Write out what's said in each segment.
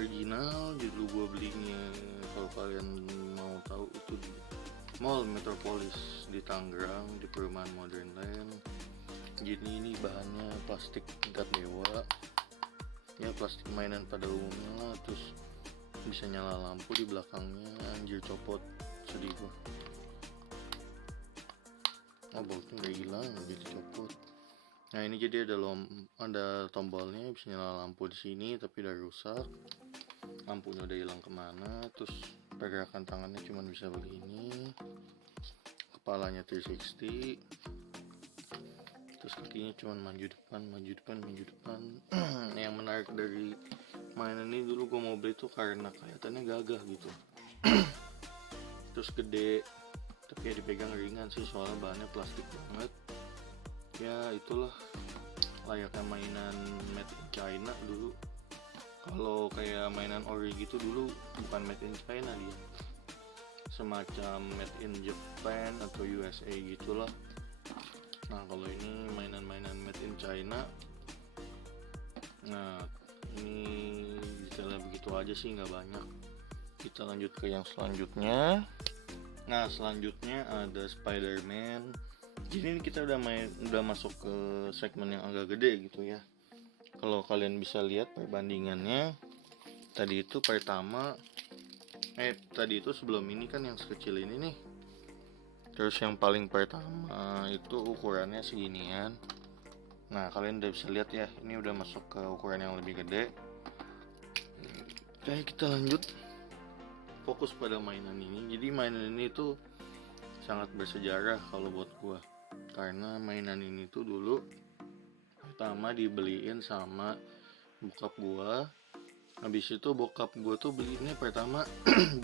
original. Dulu gue belinya, kalau kalian mau tahu, itu di Mall Metropolis di Tangerang, di perumahan Modern Land. Jadi ini bahannya plastik tingkat dewa, ya plastik mainan pada umumnya lah. Terus bisa nyala lampu di belakangnya. Anjir, copot, sedih gua. Oh, bautnya udah hilang, jadi copot. Nah ini jadi ada tombolnya, bisa nyala lampu di sini, tapi udah rusak. Lampunya udah hilang kemana. Terus pergerakan tangannya cuma bisa begini. Kepalanya 360. Terus kakinya cuma maju depan. Yang menarik dari mainan ini, dulu gue mau beli tuh karena kelihatannya gagah gitu. Terus gede, tapi ya dipegang ringan sih, soalnya bahannya plastik banget. Ya itulah layaknya mainan made in China dulu. Kalau kayak mainan ori gitu dulu bukan made in China dia, semacam made in Japan atau USA gitulah. Nah kalau ini mainan-mainan made in China. Nah ini detailnya begitu aja sih, nggak banyak. Kita lanjut ke yang selanjutnya. Nah selanjutnya ada Spider-Man. Jadi ini kita udah masuk ke segmen yang agak gede gitu ya. Kalau kalian bisa lihat perbandingannya, tadi itu sebelum ini kan yang sekecil ini nih. Terus yang paling pertama itu ukurannya seginian. Nah kalian udah bisa lihat ya, ini udah masuk ke ukuran yang lebih gede. Oke, kita lanjut fokus pada mainan ini. Jadi mainan ini tuh sangat bersejarah kalau buat gua, karena mainan ini tuh dulu pertama dibeliin sama bokap gua. Habis itu bokap gua tuh beliinnya pertama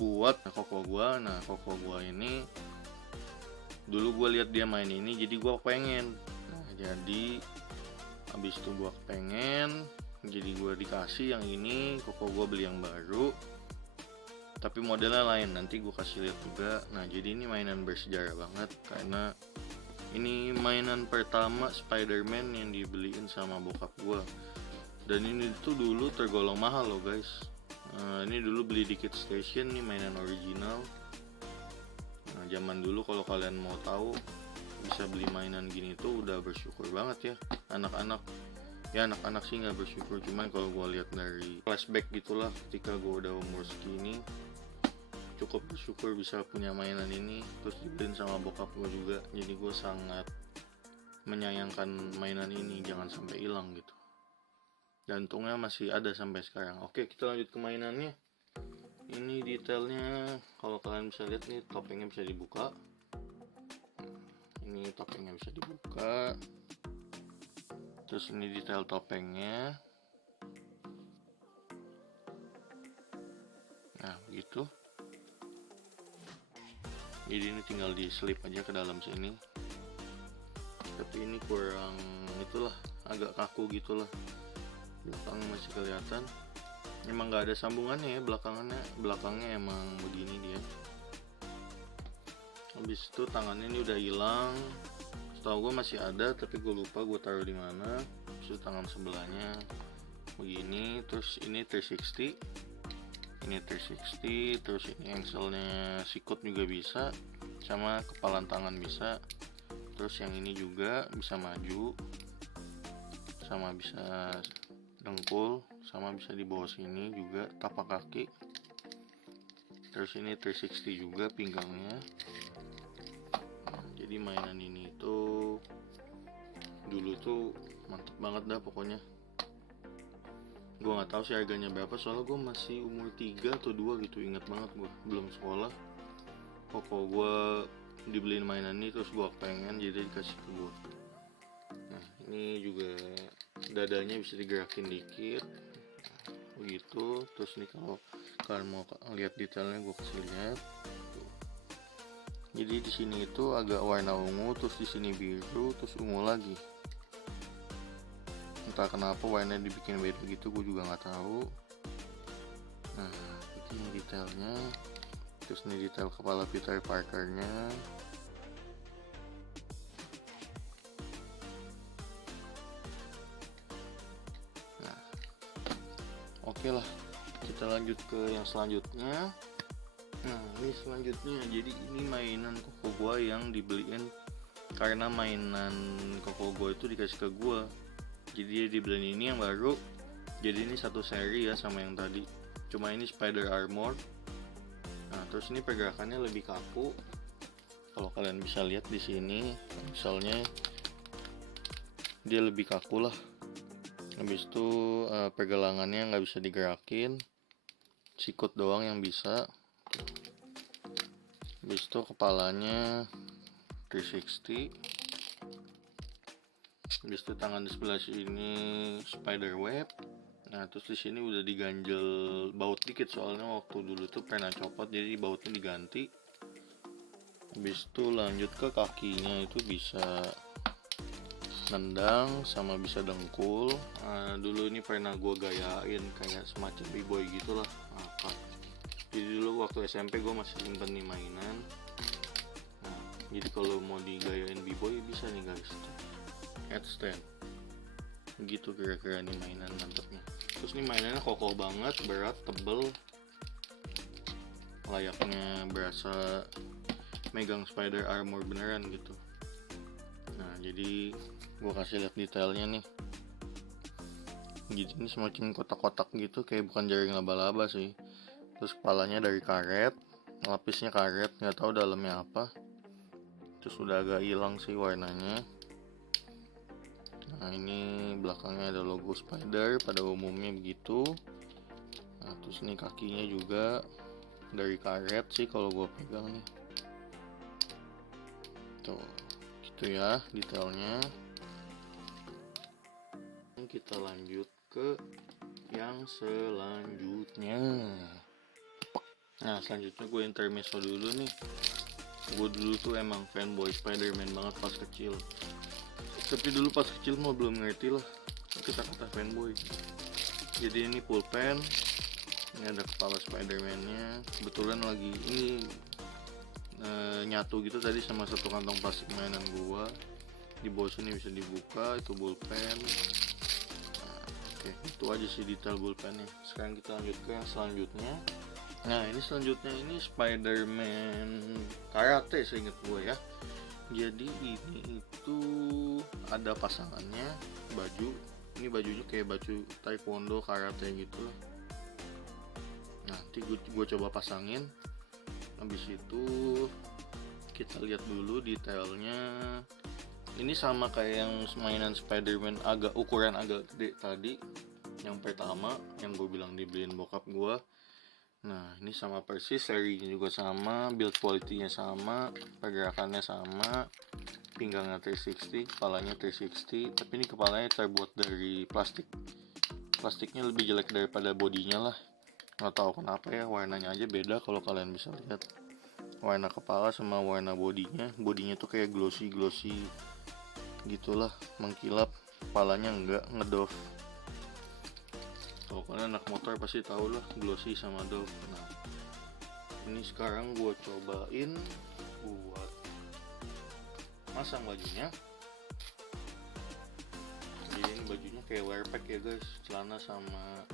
buat koko gua. Nah koko gua ini dulu gue lihat dia main ini, jadi gue pengen. Nah jadi habis itu gue pengen, jadi gue dikasih yang ini. Koko gue beli yang baru, tapi modelnya lain, nanti gue kasih lihat juga. Nah jadi ini mainan bersejarah banget, karena ini mainan pertama Spider-Man yang dibeliin sama bokap gue. Dan ini tuh dulu tergolong mahal loh guys. Ini dulu beli di Kid Station, nih mainan original. Nah, zaman dulu kalau kalian mau tahu bisa beli mainan gini tuh udah bersyukur banget ya. Anak-anak sih nggak bersyukur, cuman kalau gue lihat dari flashback gitulah, ketika gue udah umur segini cukup bersyukur bisa punya mainan ini. Terus dibeliin sama bokap gue juga, jadi gue sangat menyayangkan mainan ini jangan sampai hilang gitu. Dan untungnya masih ada sampai sekarang. Oke, kita lanjut ke mainannya. Ini detailnya, kalau kalian bisa lihat nih, topengnya bisa dibuka. Ini topengnya bisa dibuka. Terus ini detail topengnya. Nah begitu. Jadi ini tinggal diselip aja ke dalam sini. Tapi ini kurang itulah, agak kaku gitulah. Belakang masih kelihatan. Emang nggak ada sambungannya ya belakangnya emang begini dia. Habis itu tangannya ini udah hilang. Setahu gue masih ada, tapi gue lupa gue taruh di mana. Habis itu tangan sebelahnya begini. Terus ini 360. Ini 360. Terus ini engselnya sikut juga bisa, sama kepalan tangan bisa. Terus yang ini juga bisa maju, sama bisa dengkul, sama bisa di bawah sini juga tapak kaki. Terus ini 360 juga pinggangnya. Nah, jadi mainan ini tuh dulu tuh mantep banget dah pokoknya. Gue nggak tahu sih harganya berapa, soalnya gue masih umur 3 atau 2 gitu, ingat banget gue belum sekolah. Koko gue dibeliin mainan ini, terus gue pengen, jadi dikasih ke gue. Nah ini juga dadanya bisa digerakin dikit, nah, begitu. Terus nih kalau kalian mau lihat detailnya, gue kasih lihat. Jadi di sini itu agak warna ungu, terus di sini biru, terus ungu lagi. Entah kenapa warnanya dibikin beda gitu, gue juga nggak tahu. Nah ini detailnya. Terus ini detail kepala Peter Parkernya. Nah oke lah, Kita lanjut ke yang selanjutnya. Nah ini selanjutnya, jadi ini mainan koko gua yang dibeliin karena mainan koko gua itu dikasih ke gua. Jadi dia dibeliin ini yang baru. Jadi ini satu seri ya sama yang tadi. Cuma ini Spider Armor. Nah terus ini pergerakannya lebih kaku. Kalau kalian bisa lihat di sini, misalnya dia lebih kaku lah. Habis itu pergelangannya nggak bisa digerakin, sikut doang yang bisa. Habis itu kepalanya 360. Habis itu tangan di sebelah sini spider web. Nah terus di sini udah diganjel baut dikit, soalnya waktu dulu tuh pernah copot, jadi bautnya diganti. Habis itu lanjut ke kakinya, itu bisa nendang sama bisa dengkul. Dulu ini pernah gue gayain kayak semacam b-boy gitulah. Jadi dulu waktu SMP gue masih simpen nih mainan. Nah, jadi kalau mau digayain b-boy bisa nih guys, headstand gitu kira-kira nih mainan mantepnya. Terus nih mainannya kokoh banget, berat, tebel, layaknya berasa megang Spider Armor beneran gitu. Nah jadi gue kasih lihat detailnya nih. Jadi ini semacam kotak-kotak gitu, kayak bukan jaring laba-laba sih. Terus kepalanya dari karet, lapisnya karet, nggak tahu dalamnya apa. Terus udah agak hilang sih warnanya. Nah ini belakangnya ada logo Spider, pada umumnya begitu. Nah terus nih kakinya juga dari karet sih kalau gue pegang nih. Tuh gitu ya detailnya. Kita lanjut ke yang selanjutnya. Nah selanjutnya gue intermezzo dulu nih. Gue dulu tuh emang fanboy Spider-Man banget pas kecil. Tapi dulu pas kecil mah belum ngerti lah kata-kata fanboy. Jadi ini pulpen, ini ada kepala Spider-Man-nya. Kebetulan lagi ini nyatu gitu tadi sama satu kantong plastik mainan gua. Di bawah sini bisa dibuka, itu pulpen. Oke, itu aja sih detail pulpennya. Sekarang kita lanjut ke yang selanjutnya. Nah ini selanjutnya ini Spider-Man karate seinget gue ya. Jadi ini itu ada pasangannya baju. Ini bajunya kayak baju taekwondo karate gitu. Nanti gue coba pasangin. Habis itu kita lihat dulu detailnya. Ini sama kayak yang mainan Spider-Man ukuran agak gede tadi, yang pertama yang gue bilang dibeliin bokap gue. Nah ini sama persis, serinya juga sama, build quality-nya sama, pergerakannya sama, pinggangnya 360, kepalanya 360. Tapi ini kepalanya terbuat dari plastik. Plastiknya lebih jelek daripada bodinya lah. Nggak tahu kenapa ya, warnanya aja beda. Kalau kalian bisa lihat warna kepala sama warna bodinya tuh kayak glossy gitulah, mengkilap. Kepalanya enggak ngedoff. Kalau kalian anak motor pasti tahu lah glossy sama doff. Nah ini sekarang gue cobain buat masang bajunya. Jadi ini bajunya kayak wear pack ya guys, celana sama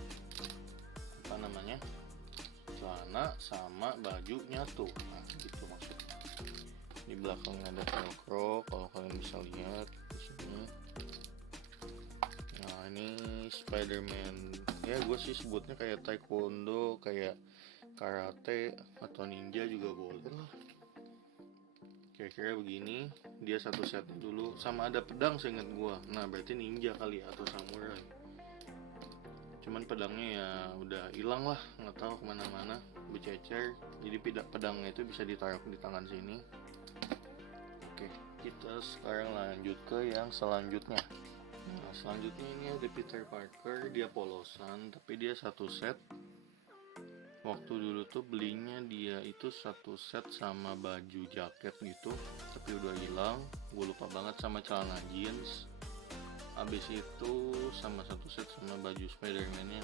celana sama bajunya tuh. Nah gitu maksudnya. Di belakangnya ada velcro kalau kalian bisa lihat di sini. Nah ini Spider-Man ya, gue sih sebutnya kayak taekwondo, kayak karate atau ninja juga boleh lah. Kira-kira begini. Dia satu set dulu, sama ada pedang seingat gue. Nah berarti ninja kali ya, atau samurai. Cuman pedangnya ya udah hilang lah, nggak tahu kemana-mana, bercecer. Jadi pedangnya itu bisa ditaruh di tangan sini. Oke, kita sekarang lanjut ke yang selanjutnya. Nah selanjutnya ini ada Peter Parker, dia polosan tapi dia satu set. Waktu dulu tuh belinya dia itu satu set sama baju jaket gitu, tapi udah hilang. Gue lupa banget, sama celana jeans. Habis itu sama satu set sama baju Spider-Man-nya.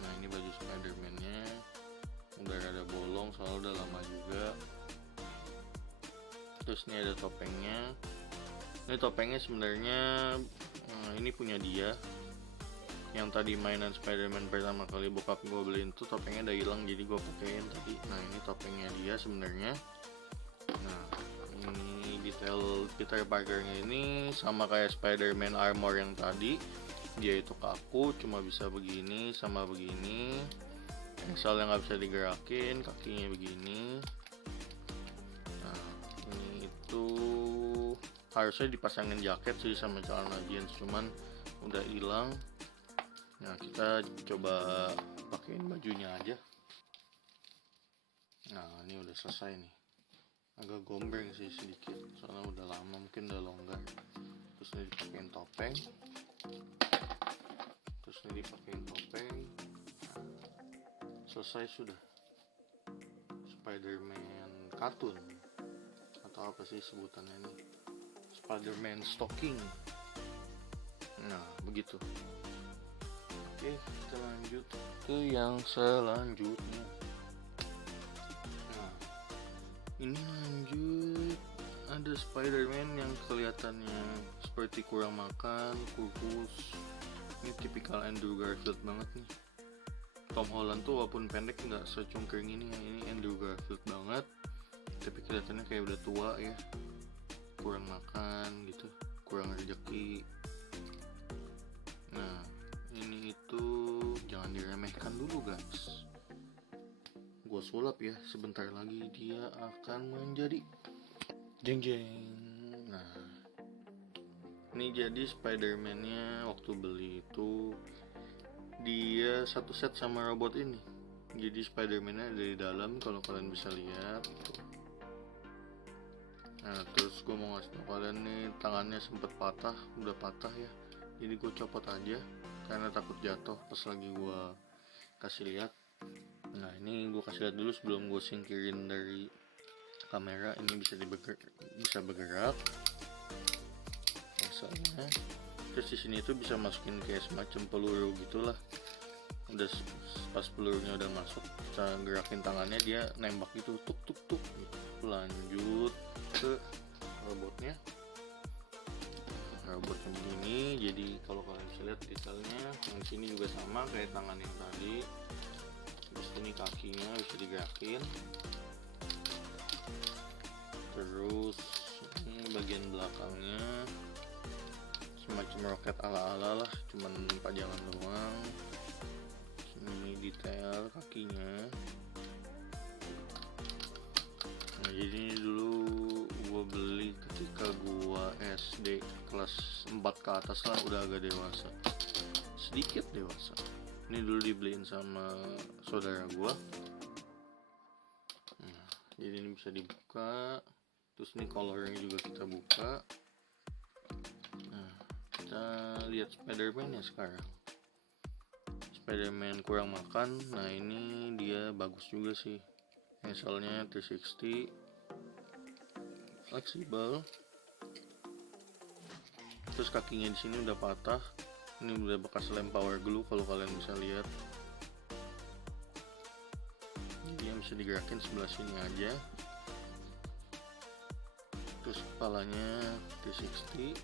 Nah ini baju Spider-Man-nya udah rada bolong soalnya udah lama juga. Terus ini ada topengnya. Ini topengnya sebenarnya ini punya dia. yang tadi mainan Spider-Man pertama kali bokap gue beliin tuh topengnya udah hilang, jadi gue pakein tadi. Nah ini topengnya dia sebenarnya. Nah ini detail Peter Parkernya ini sama kayak Spider-Man armor yang tadi, dia itu kaku, cuma bisa begini sama begini. Misalnya nggak bisa digerakin, kakinya begini. Nah ini itu harusnya dipasangin jaket sih sama celana jeans, cuman udah hilang. Nah kita coba pakein bajunya aja. Nah ini udah selesai nih, agak gombreng sih sedikit soalnya udah lama, mungkin udah longgar. Terus ini dipakein topeng, terus ini dipakein topeng. Nah, selesai sudah. Spider-Man kartun atau apa sih sebutannya ini, Spider-Man stocking. Nah begitu. Oke, kita lanjut ke yang selanjutnya. Nah, ini lanjut ada Spider-Man yang kelihatannya seperti kurang makan, kurus. Ini tipikal Andrew Garfield banget nih. Tom Holland tuh walaupun pendek nggak secungkring ini ya. Ini Andrew Garfield banget, tapi kelihatannya kayak udah tua ya. Kurang makan gitu, kurang rezeki. Nah ini itu jangan diremehkan dulu guys. Gua sulap ya, sebentar lagi dia akan menjadi jeng jeng. Nah ini jadi Spider-Man-nya waktu beli itu dia satu set sama robot ini. Jadi Spider-Man-nya ada di dalam kalau kalian bisa lihat gitu. Nah terus gue mau ngasih tau kalian nih, tangannya sempet patah, udah patah ya. Jadi gue copot aja karena takut jatuh pas lagi gue kasih lihat. Nah ini gue kasih lihat dulu sebelum gue singkirin dari kamera. Ini bisa bergerak misalnya. Terus di sini tuh bisa masukin kayak semacam peluru gitulah. Udah pas pelurunya udah masuk, kita gerakin tangannya, dia nembak gitu, tuk tuk tuk gitu. Lanjut ke robotnya. Robotnya begini, jadi kalau kalian bisa lihat detailnya, yang sini juga sama kayak tangan yang tadi. Terus ini kakinya bisa digerakin. Terus ini bagian belakangnya semacam roket ala-ala lah, cuman pajangan doang. Ini detail kakinya. Nah jadi ini dulu gue beli ketika gue SD kelas 4 ke atas lah, udah agak dewasa, sedikit dewasa. Ini dulu dibeliin sama saudara gue. Nah, jadi ini bisa dibuka. Terus ini colornya juga kita buka. Nah kita lihat Spider-Man ya sekarang. Spider-Man kurang makan. Nah ini dia bagus juga sih, misalnya 360, fleksibel. Terus kakinya di sini udah patah. Ini udah bekas lem power glue kalau kalian bisa lihat. Jadi yang bisa digerakin sebelah sini aja. Terus kepalanya 360.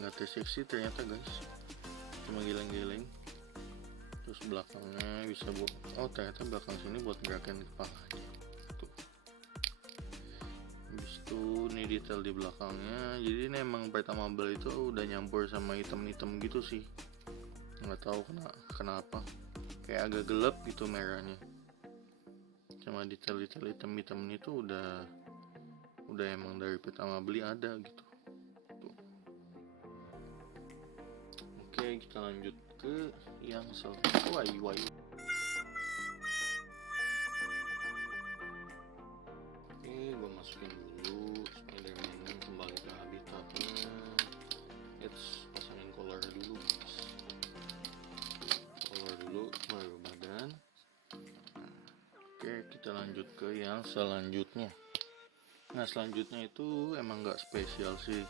Nggak 360 ternyata guys, cuma geleng-geleng. Terus belakangnya bisa ternyata belakang sini buat gerakin kepalanya. Tuh. Habis itu ini detail di belakangnya. Jadi ini emang pertama beli itu udah nyampur sama hitam-hitam gitu sih. Nggak tahu kenapa. Kayak agak gelap gitu merahnya. Cuma detail-detail hitam-hitam itu udah emang dari pertama beli ada gitu. Tuh. Oke, kita lanjut ke yang selanjutnya. Oke, gue masukin dulu Spider-Man kembali ke habitatnya. Pasangin collar dulu guys. Collar dulu baru badan. Oke, kita lanjut ke yang selanjutnya. Nah selanjutnya itu emang gak spesial sih.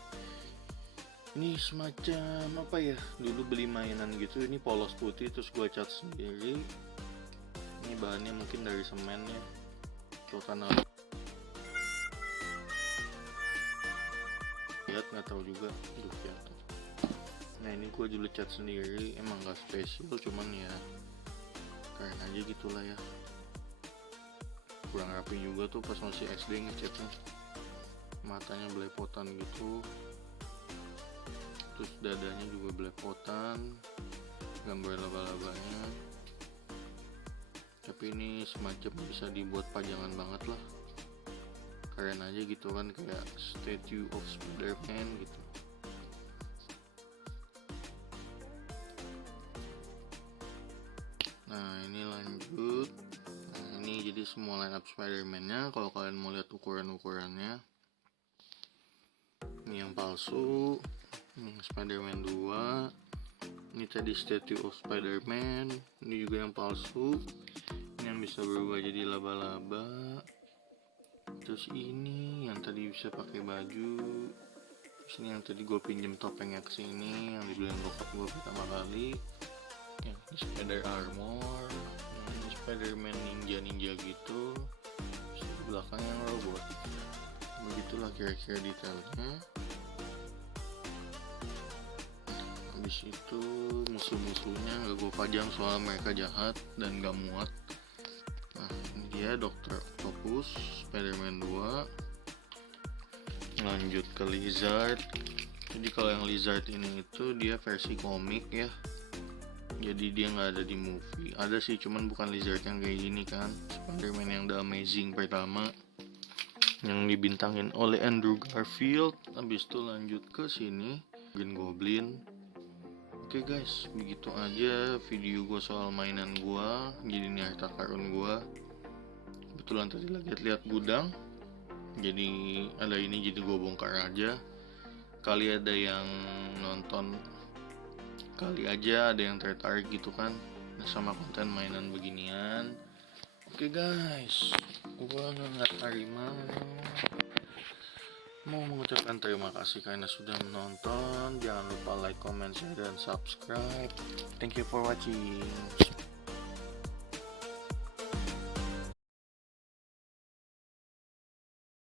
Ini semacam apa ya, dulu beli mainan gitu, ini polos putih terus gue cat sendiri. Ini bahannya mungkin dari semen ya atau tanah, lihat nggak tahu juga. Jatuh. Nah ini gue juga cat sendiri, emang gak spesial, cuman ya keren aja gitulah ya. Kurang rapi juga tuh pas masih SD ngecatnya, matanya belepotan gitu, terus dadanya juga belepotan, gambar laba-labanya. Tapi ini semacam bisa dibuat pajangan banget lah, keren aja gitu kan, kayak statue of Spider-Man gitu. Nah ini lanjut. Nah ini jadi semua line up Spider-Man-nya. Kalau kalian mau lihat ukuran-ukurannya, ini yang palsu, ini Spider-Man 2, ini tadi statue of Spider-Man, ini juga yang palsu, ini yang bisa berubah jadi laba-laba, terus ini yang tadi bisa pakai baju, terus ini yang tadi gue pinjem topengnya ke sini yang dibeliin bokap gue pertama kali, yang ini Spider Armor, ini Spider-Man ninja gitu, terus di belakang yang robot. Begitulah kira-kira detailnya. Habis itu musuh-musuhnya gak gue pajang soal mereka jahat dan gak muat. Nah ini dia Dr. Octopus, Spider-Man 2. Lanjut ke Lizard. Jadi kalau yang Lizard ini itu dia versi komik ya, jadi dia gak ada di movie. Ada sih, cuman bukan Lizard yang kayak gini kan, Spider-Man yang The Amazing pertama yang dibintangin oleh Andrew Garfield. Habis itu lanjut ke sini Green Goblin. Oke guys, begitu aja video gue soal mainan gue. Jadi ini harta karun gue. Kebetulan tadi lagi lihat gudang, jadi ada ini, jadi gue bongkar aja. Kali ada yang nonton, kali aja ada yang tertarik gitu kan sama konten mainan beginian. Oke guys, gue nggak terima mau mengucapkan terima kasih karena sudah menonton. Jangan lupa like, comment, share, dan subscribe. Thank you for watching.